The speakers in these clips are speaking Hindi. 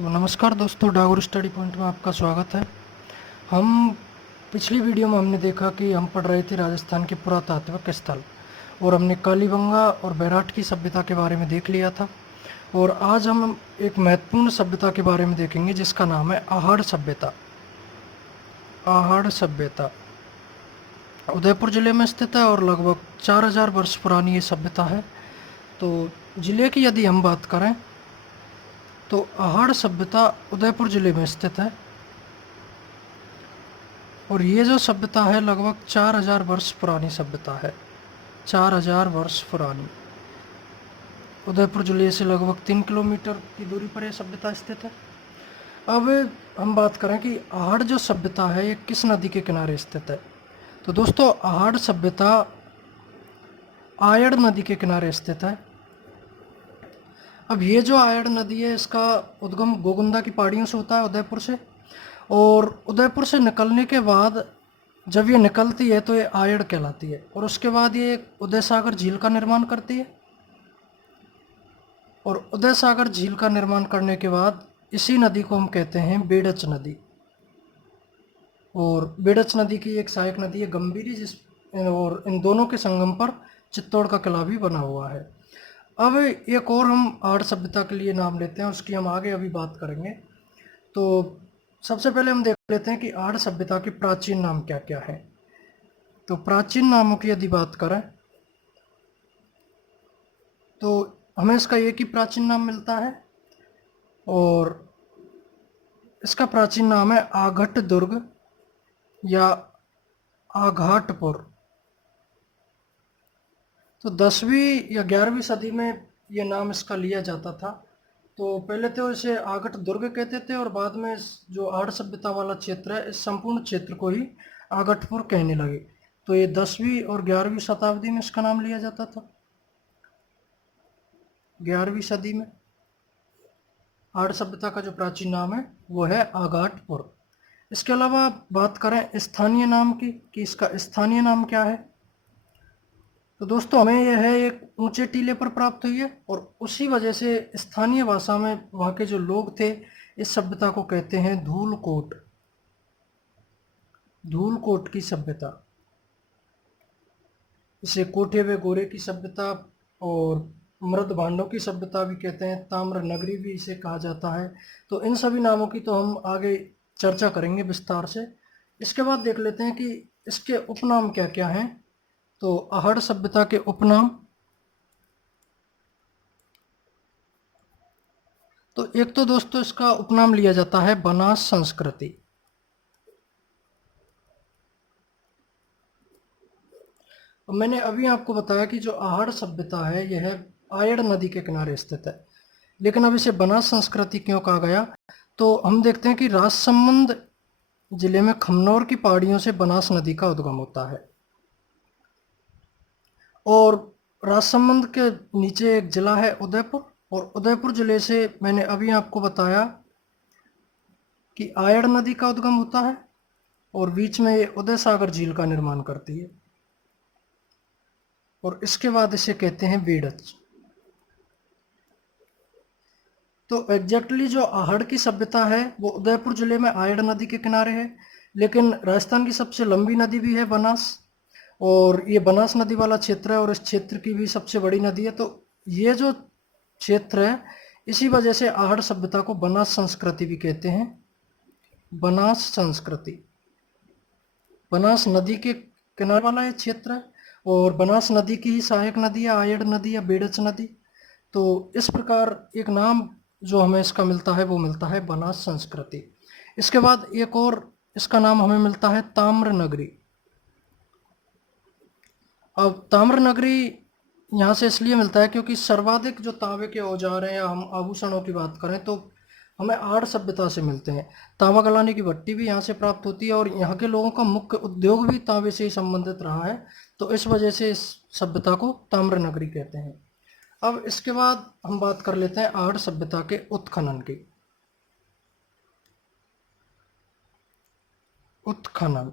तो नमस्कार दोस्तों, डागोर स्टडी पॉइंट में आपका स्वागत है। हम पिछली वीडियो में हमने देखा कि हम पढ़ रहे थे राजस्थान के पुरातात्विक स्थल, और हमने कालीबंगा और बैराट की सभ्यता के बारे में देख लिया था। और आज हम एक महत्वपूर्ण सभ्यता के बारे में देखेंगे जिसका नाम है आहड़ सभ्यता। आहड़ सभ्यता उदयपुर ज़िले में स्थित है और लगभग 4000 वर्ष पुरानी ये सभ्यता है। तो ज़िले की यदि हम बात करें तो आहड़ सभ्यता उदयपुर ज़िले में स्थित है, और ये जो सभ्यता है लगभग 4000 वर्ष पुरानी सभ्यता है। 4000 वर्ष पुरानी। उदयपुर जिले से लगभग 3 किलोमीटर की दूरी पर यह सभ्यता स्थित है। अब हम बात करें कि आहड़ जो सभ्यता है ये किस नदी के किनारे स्थित है। तो दोस्तों, आहड़ सभ्यता आयड़ नदी के किनारे स्थित है। अब ये जो आयड़ नदी है इसका उद्गम गोगुंदा की पहाड़ियों से होता है, उदयपुर से। और उदयपुर से निकलने के बाद जब ये निकलती है तो ये आयड़ कहलाती है, और उसके बाद ये उदय सागर झील का निर्माण करती है। और उदय सागर झील का निर्माण करने के बाद इसी नदी को हम कहते हैं बेड़च नदी। और बेड़च नदी की एक सहायक नदी है गंभीरी, और इन दोनों के संगम पर चित्तौड़ का किला भी बना हुआ है। अब एक और हम आहड़ सभ्यता के लिए नाम लेते हैं, उसकी हम आगे अभी बात करेंगे। तो सबसे पहले हम देख लेते हैं कि आहड़ सभ्यता के प्राचीन नाम क्या क्या है। तो प्राचीन नामों की यदि बात करें तो हमें इसका एक ही प्राचीन नाम मिलता है, और इसका प्राचीन नाम है आघट दुर्ग या आघाटपुर। तो 10वीं या 11वीं सदी में ये नाम इसका लिया जाता था। तो पहले तो इसे आघट दुर्ग कहते थे, और बाद में जो आहड़ सभ्यता वाला क्षेत्र है इस संपूर्ण क्षेत्र को ही आघटपुर कहने लगे। तो ये 10वीं और 11वीं शताब्दी में इसका नाम लिया जाता था। 11वीं सदी में आहड़ सभ्यता का जो प्राचीन नाम है वो है आघाटपुर। इसके अलावा बात करें स्थानीय नाम की कि इसका स्थानीय नाम क्या है, तो दोस्तों हमें यह है एक ऊंचे टीले पर प्राप्त हुई है, और उसी वजह से स्थानीय भाषा में वहाँ के जो लोग थे इस सभ्यता को कहते हैं धूलकोट। धूलकोट की सभ्यता, इसे कोठे व गोरे की सभ्यता और मृद भांडों की सभ्यता भी कहते हैं, ताम्र नगरी भी इसे कहा जाता है। तो इन सभी नामों की तो हम आगे चर्चा करेंगे विस्तार से। इसके बाद देख लेते हैं कि इसके उपनाम क्या क्या हैं। तो आहड़ सभ्यता के उपनाम, तो एक तो दोस्तों इसका उपनाम लिया जाता है बनास संस्कृति। मैंने अभी आपको बताया कि जो आहड़ सभ्यता है यह आयड़ नदी के किनारे स्थित है, लेकिन अब इसे बनास संस्कृति क्यों कहा गया, तो हम देखते हैं कि राजसमंद जिले में खमनौर की पहाड़ियों से बनास नदी का उद्गम होता है। और राजसमंद के नीचे एक जिला है उदयपुर, और उदयपुर जिले से मैंने अभी आपको बताया कि आयड़ नदी का उद्गम होता है, और बीच में ये उदय सागर झील का निर्माण करती है, और इसके बाद इसे कहते हैं बेड़च। तो एग्जैक्टली जो आहड़ की सभ्यता है वो उदयपुर जिले में आयड़ नदी के किनारे है, लेकिन राजस्थान की सबसे लंबी नदी भी है बनास, और ये बनास नदी वाला क्षेत्र है, और इस क्षेत्र की भी सबसे बड़ी नदी है। तो ये जो क्षेत्र है इसी वजह से आहड़ सभ्यता को बनास संस्कृति भी कहते हैं। बनास संस्कृति, बनास नदी के किनारे वाला ये क्षेत्र है, और बनास नदी की ही सहायक नदी है आयड़ नदी या बेड़च नदी। तो इस प्रकार एक नाम जो हमें इसका मिलता है वो मिलता है बनास संस्कृति। इसके बाद एक और इसका नाम हमें मिलता है ताम्र नगरी। अब ताम्र नगरी यहाँ से इसलिए मिलता है क्योंकि सर्वाधिक जो तांबे के औजार हैं या हम आभूषणों की बात करें तो हमें आहड़ सभ्यता से मिलते हैं। तांबा गलाने की भट्टी भी यहाँ से प्राप्त होती है, और यहाँ के लोगों का मुख्य उद्योग भी तांबे से ही संबंधित रहा है। तो इस वजह से इस सभ्यता को ताम्र नगरी कहते हैं। अब इसके बाद हम बात कर लेते हैं आहड़ सभ्यता के उत्खनन की। उत्खनन,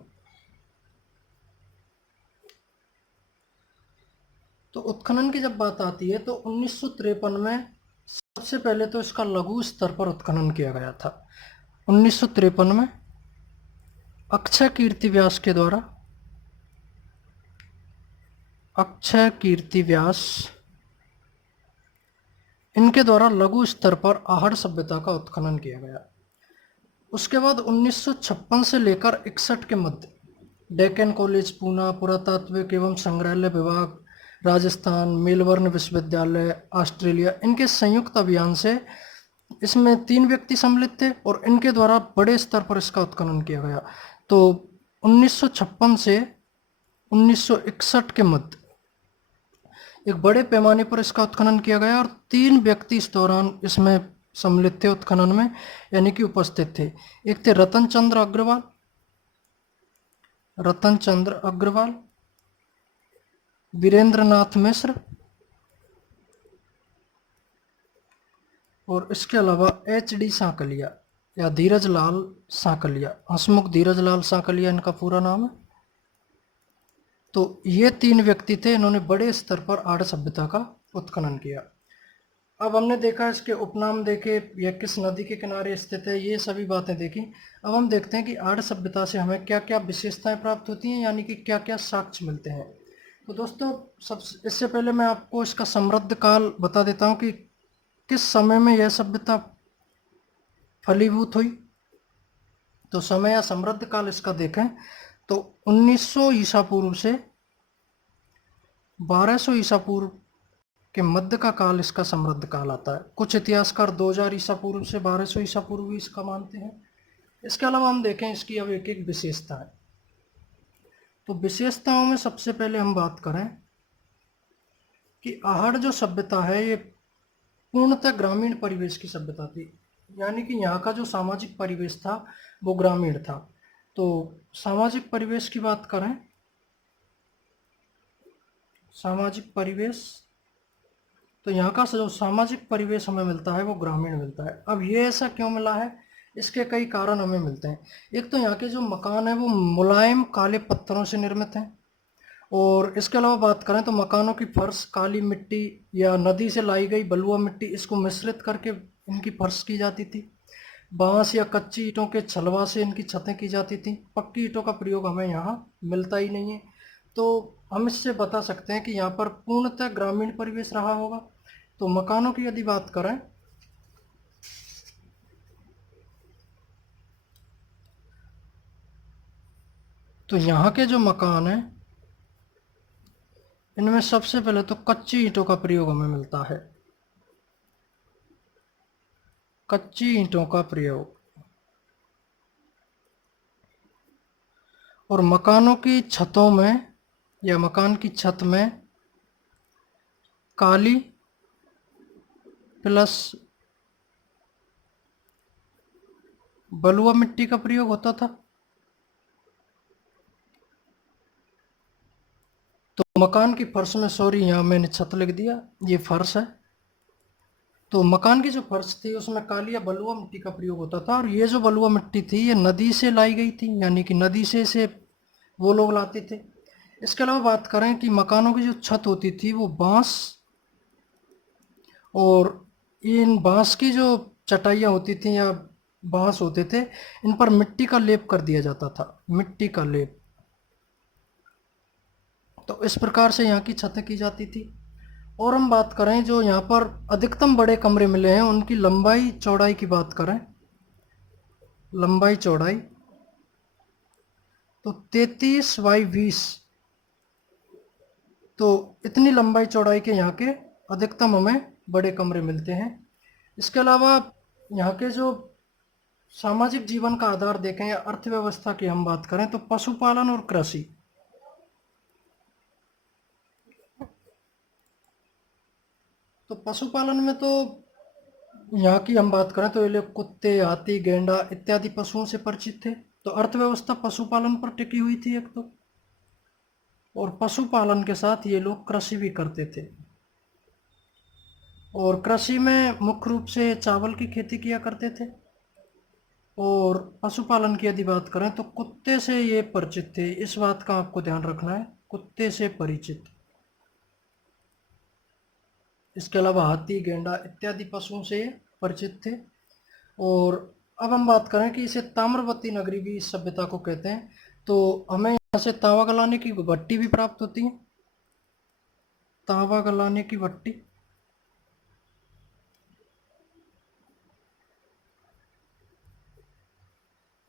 तो उत्खनन की जब बात आती है तो 1953 में सबसे पहले तो इसका लघु स्तर पर उत्खनन किया गया था 1953 में अक्षय कीर्ति व्यास के द्वारा। अक्षय कीर्ति व्यास इनके द्वारा लघु स्तर पर आहड़ सभ्यता का उत्खनन किया गया। उसके बाद 1956 से लेकर 61 के मध्य डेक्कन कॉलेज पूना, पुरातात्विक एवं संग्रहालय विभाग राजस्थान, मेलबर्न विश्वविद्यालय ऑस्ट्रेलिया, इनके संयुक्त अभियान से इसमें 3 व्यक्ति सम्मिलित थे और इनके द्वारा बड़े स्तर पर इसका उत्खनन किया गया। तो 1956 से 1961 के मध्य एक बड़े पैमाने पर इसका उत्खनन किया गया और 3 व्यक्ति इस दौरान इसमें सम्मिलित थे उत्खनन में, यानी कि उपस्थित थे। एक थे रतन चंद्र अग्रवाल, वीरेंद्र नाथ मिश्र और इसके अलावा HD सांकलिया या धीरज लाल सांकलिया, हंसमुख धीरज लाल सांकलिया इनका पूरा नाम है। तो ये 3 व्यक्ति थे, इन्होंने बड़े स्तर पर आहड़ सभ्यता का उत्खनन किया। अब हमने देखा इसके उपनाम देखे, यह किस नदी के किनारे स्थित है, ये सभी बातें देखी। अब हम देखते हैं कि आहड़ सभ्यता से हमें क्या क्या विशेषताएं प्राप्त होती हैं, यानी कि क्या क्या साक्ष्य मिलते हैं। तो दोस्तों इससे पहले मैं आपको इसका समृद्ध काल बता देता हूँ कि किस समय में यह सभ्यता फलीभूत हुई। तो समय या समृद्ध काल इसका देखें तो 1900 ईसा पूर्व से 1200 ईसा पूर्व के मध्य का काल इसका समृद्ध काल आता है। कुछ इतिहासकार 2000 ईसा पूर्व से 1200 ईसा पूर्व भी इसका मानते हैं। इसके अलावा हम देखें इसकी अब एक एक विशेषता है। तो विशेषताओं में सबसे पहले हम बात करें कि आहड़ जो सभ्यता है ये पूर्णतः ग्रामीण परिवेश की सभ्यता थी, यानी कि यहाँ का जो सामाजिक परिवेश था वो ग्रामीण था। तो सामाजिक परिवेश की बात करें, सामाजिक परिवेश, तो यहाँ का जो सामाजिक परिवेश हमें मिलता है वो ग्रामीण मिलता है। अब ये ऐसा क्यों मिला है, इसके कई कारण हमें मिलते हैं। एक तो यहाँ के जो मकान है वो मुलायम काले पत्थरों से निर्मित हैं, और इसके अलावा बात करें तो मकानों की फर्श काली मिट्टी या नदी से लाई गई बलुआ मिट्टी, इसको मिश्रित करके इनकी फर्श की जाती थी। बांस या कच्ची ईंटों के छलवा से इनकी छतें की जाती थी। पक्की ईंटों का प्रयोग हमें यहाँ मिलता ही नहीं है। तो हम इससे बता सकते हैं कि यहाँ पर पूर्णतः ग्रामीण परिवेश रहा होगा। तो मकानों की यदि बात करें तो यहाँ के जो मकान हैं इनमें सबसे पहले तो कच्ची ईंटों का प्रयोग हमें मिलता है। कच्ची ईंटों का प्रयोग, और मकानों की छतों में या मकान की छत में काली प्लस बलुआ मिट्टी का प्रयोग होता था। तो मकान की फर्श में, सॉरी यहाँ मैंने छत लिख दिया, ये फर्श है। तो मकान की जो फर्श थी उसमें काली या बलुआ मिट्टी का प्रयोग होता था, और ये जो बलुआ मिट्टी थी ये नदी से लाई गई थी, यानी कि नदी से इसे वो लोग लाते थे। इसके अलावा बात करें कि मकानों की जो छत होती थी वो बांस, और इन बांस की जो चटाइयाँ होती थी या बांस होते थे, इन पर मिट्टी का लेप कर दिया जाता था, मिट्टी का लेप। तो इस प्रकार से यहाँ की छतें की जाती थी। और हम बात करें जो यहाँ पर अधिकतम बड़े कमरे मिले हैं उनकी लंबाई चौड़ाई की बात करें, लंबाई चौड़ाई तो 33 बाई 20, तो इतनी लंबाई चौड़ाई के यहाँ के अधिकतम हमें बड़े कमरे मिलते हैं। इसके अलावा यहाँ के जो सामाजिक जीवन का आधार देखें या अर्थव्यवस्था की हम बात करें तो पशुपालन और कृषि। तो पशुपालन में तो यहाँ की हम बात करें तो ये लोग कुत्ते, हाथी, गेंडा इत्यादि पशुओं से परिचित थे। तो अर्थव्यवस्था पशुपालन पर टिकी हुई थी एक तो, और पशुपालन के साथ ये लोग कृषि भी करते थे। और कृषि में मुख्य रूप से चावल की खेती किया करते थे। और पशुपालन की यदि बात करें तो कुत्ते से ये परिचित थे, इस बात का आपको ध्यान रखना है, कुत्ते से परिचित। इसके अलावा हाथी, गेंडा इत्यादि पशुओं से ये परिचित थे। और अब हम बात करें कि इसे ताम्रवती नगरी भी इस सभ्यता को कहते हैं। तो हमें यहाँ से तांबा गलाने की भट्टी भी प्राप्त होती है, तांबा गलाने की भट्टी।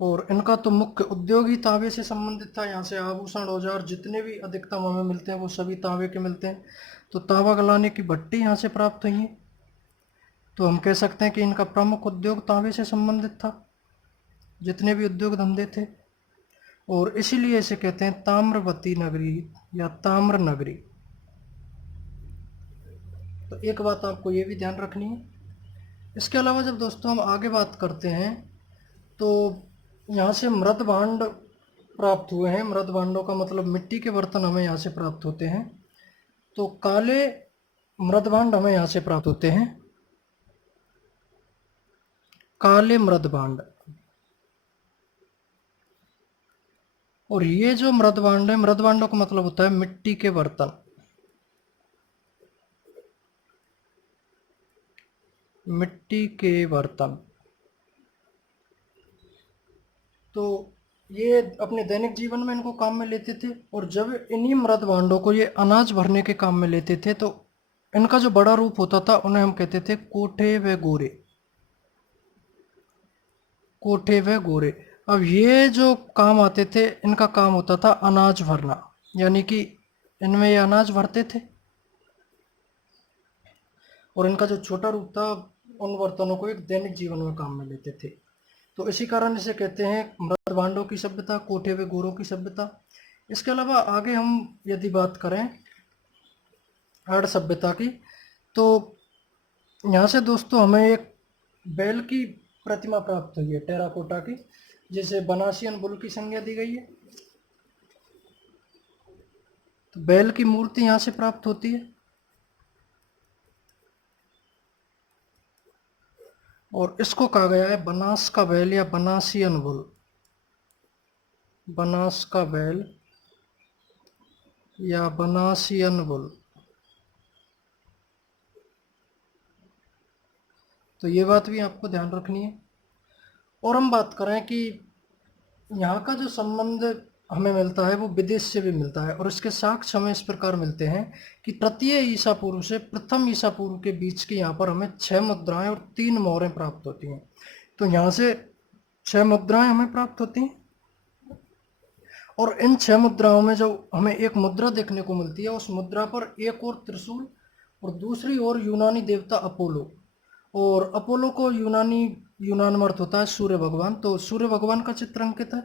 और इनका तो मुख्य उद्योग ही तांबे से संबंधित था। यहाँ से आभूषण, औजार जितने भी अधिकतम हमें मिलते हैं वो सभी तांबे के मिलते हैं। तो तांबा गलाने की भट्टी यहाँ से प्राप्त हुई है। तो हम कह सकते हैं कि इनका प्रमुख उद्योग तांबे से संबंधित था, जितने भी उद्योग धंधे थे। और इसीलिए इसे कहते हैं ताम्रवती नगरी या ताम्र नगरी। तो एक बात आपको ये भी ध्यान रखनी है। इसके अलावा जब दोस्तों हम आगे बात करते हैं तो यहाँ से मृद भांड प्राप्त हुए हैं। मृद भांडों का मतलब मिट्टी के बर्तन हमें यहाँ से प्राप्त होते हैं। तो काले मृद भांड हमें यहाँ से प्राप्त होते हैं, काले मृद भांड। और ये जो मृद भांड है, मृद भांडों का मतलब होता है मिट्टी के बर्तन, मिट्टी के बर्तन। तो ये अपने दैनिक जीवन में इनको काम में लेते थे। और जब इन्हीं मृद भांडों को ये अनाज भरने के काम में लेते थे तो इनका जो बड़ा रूप होता था उन्हें हम कहते थे कोठे व गोरे, कोठे व गोरे। अब ये जो काम आते थे, इनका काम होता था अनाज भरना, यानी कि इनमें ये अनाज भरते थे। और इनका जो छोटा रूप था, उन बर्तनों को एक दैनिक जीवन में काम में लेते थे। तो इसी कारण इसे कहते हैं मृद भांडों की सभ्यता, कोठे व गोरों की सभ्यता। इसके अलावा आगे हम यदि बात करें आर्य सभ्यता की, तो यहाँ से दोस्तों हमें एक बैल की प्रतिमा प्राप्त हुई है, टेराकोटा की, जिसे बनासियन बुल की संज्ञा दी गई है। तो बैल की मूर्ति यहाँ से प्राप्त होती है। और इसको कहा गया है बनास का बैल या बनासियन बुल, बनास का बैल या बनासियन बुल। तो ये बात भी आपको ध्यान रखनी है। और हम बात करें कि यहाँ का जो संबंध हमें मिलता है वो विदेश से भी मिलता है। और इसके साक्ष्य हमें इस प्रकार मिलते हैं कि तृतीय ईसा पूर्व से प्रथम ईसा पूर्व के बीच की यहाँ पर हमें 6 मुद्राएं और 3 मोहरें प्राप्त होती हैं। तो यहाँ से 6 मुद्राएं हमें प्राप्त होती हैं। और इन 6 मुद्राओं में जो हमें एक मुद्रा देखने को मिलती है, उस मुद्रा पर एक और त्रिशूल और दूसरी ओर यूनानी देवता अपोलो। और अपोलो को यूनान में अर्थ होता है सूर्य भगवान, तो सूर्य भगवान का चित्र अंकित है।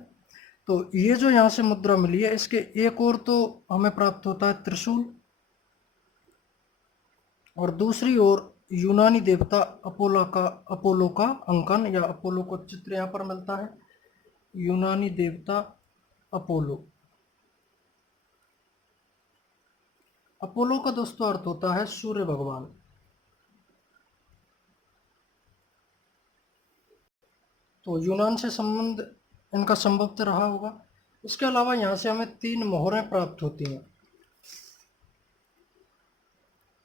तो ये जो यहाँ से मुद्रा मिली है, इसके एक और तो हमें प्राप्त होता है त्रिशूल और दूसरी ओर यूनानी देवता अपोलो का अंकन या अपोलो को चित्र यहाँ पर मिलता है, यूनानी देवता अपोलो। अपोलो का दोस्तों अर्थ होता है सूर्य भगवान। तो यूनान से संबंध इनका संभवतः रहा होगा। इसके अलावा यहाँ से हमें 3 मोहरें प्राप्त होती हैं।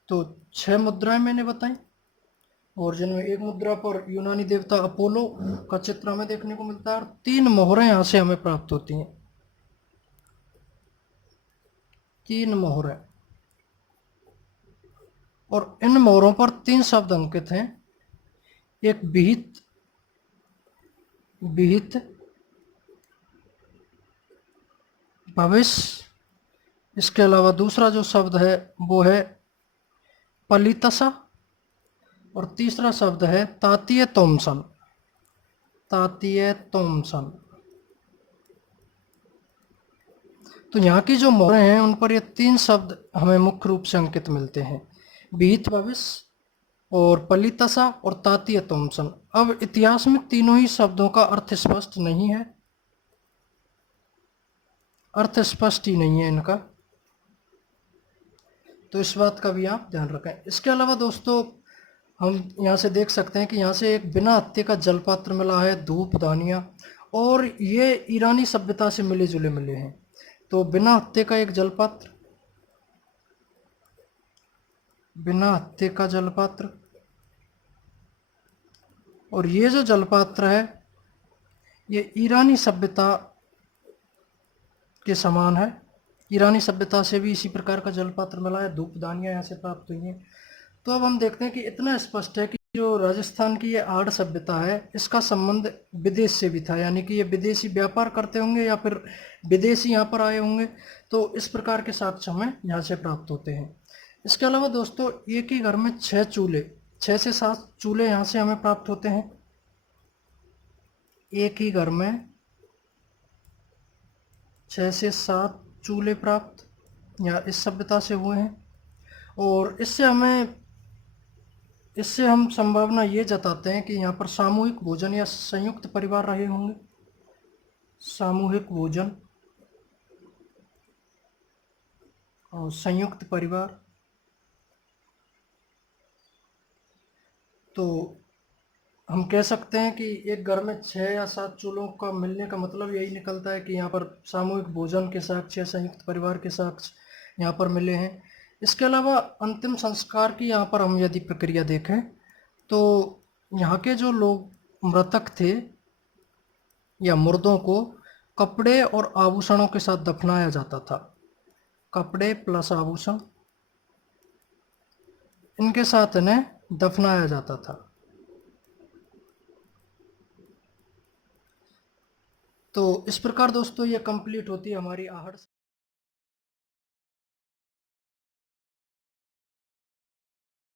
तो 6 मुद्राएं मैंने बताई, और जिनमें एक मुद्रा पर यूनानी देवता अपोलो का चित्र हमें देखने को मिलता है और 3 मोहरें यहाँ से हमें प्राप्त होती हैं, 3 मोहरें। और इन मोहरों पर 3 शब्द अंकित हैं, एक विहित, विहित, भविष्य। इसके अलावा दूसरा जो शब्द है वो है पलितसा, और तीसरा शब्द है तातीय तोमसन, तातीय तोमसन। तो यहाँ की जो मोहरें हैं उन पर ये 3 शब्द हमें मुख्य रूप से अंकित मिलते हैं, विहित भविष्य और पलितसा और तातीय तोमसन। अब इतिहास में तीनों ही शब्दों का अर्थ स्पष्ट नहीं है, अर्थ स्पष्ट ही नहीं है इनका, तो इस बात का भी आप ध्यान रखें। इसके अलावा दोस्तों हम यहाँ से देख सकते हैं कि यहाँ से एक बिना हत्थे का जलपात्र मिला है, धूप दानियाँ, और ये ईरानी सभ्यता से मिले जुले मिले हैं। तो बिना हत्थे का एक जलपात्र, बिना हत्थे का जलपात्र। और ये जो जलपात्र है ये ईरानी सभ्यता के समान है। ईरानी सभ्यता से भी इसी प्रकार का जलपात्र मिला है, धूपदानियाँ यहाँ से प्राप्त हुई हैं। तो अब हम देखते हैं कि इतना स्पष्ट है कि जो राजस्थान की ये आड़ सभ्यता है इसका संबंध विदेश से भी था, यानी कि ये विदेशी व्यापार करते होंगे या फिर विदेशी यहाँ पर आए होंगे। तो इस प्रकार के साक्ष्य हमें यहाँ से प्राप्त होते हैं। इसके अलावा दोस्तों एक ही घर में 6 चूल्हे, 6 से 7 चूल्हे यहाँ से हमें प्राप्त होते हैं। एक ही घर में 6 से 7 चूल्हे प्राप्त या इस सभ्यता से हुए हैं। और इससे हम संभावना ये जताते हैं कि यहाँ पर सामूहिक भोजन या संयुक्त परिवार रहे होंगे। सामूहिक भोजन और संयुक्त परिवार। तो हम कह सकते हैं कि एक घर में 6 या 7 चूल्हों का मिलने का मतलब यही निकलता है कि यहाँ पर सामूहिक भोजन के साक्ष्य, संयुक्त परिवार के साक्ष्य यहाँ पर मिले हैं। इसके अलावा अंतिम संस्कार की यहाँ पर हम यदि प्रक्रिया देखें तो यहाँ के जो लोग मृतक थे या मुर्दों को कपड़े और आभूषणों के साथ दफनाया जाता था। कपड़े प्लस आभूषण, इनके साथ इन्हें दफनाया जाता था। तो इस प्रकार दोस्तों ये कंप्लीट होती है हमारी आहड़।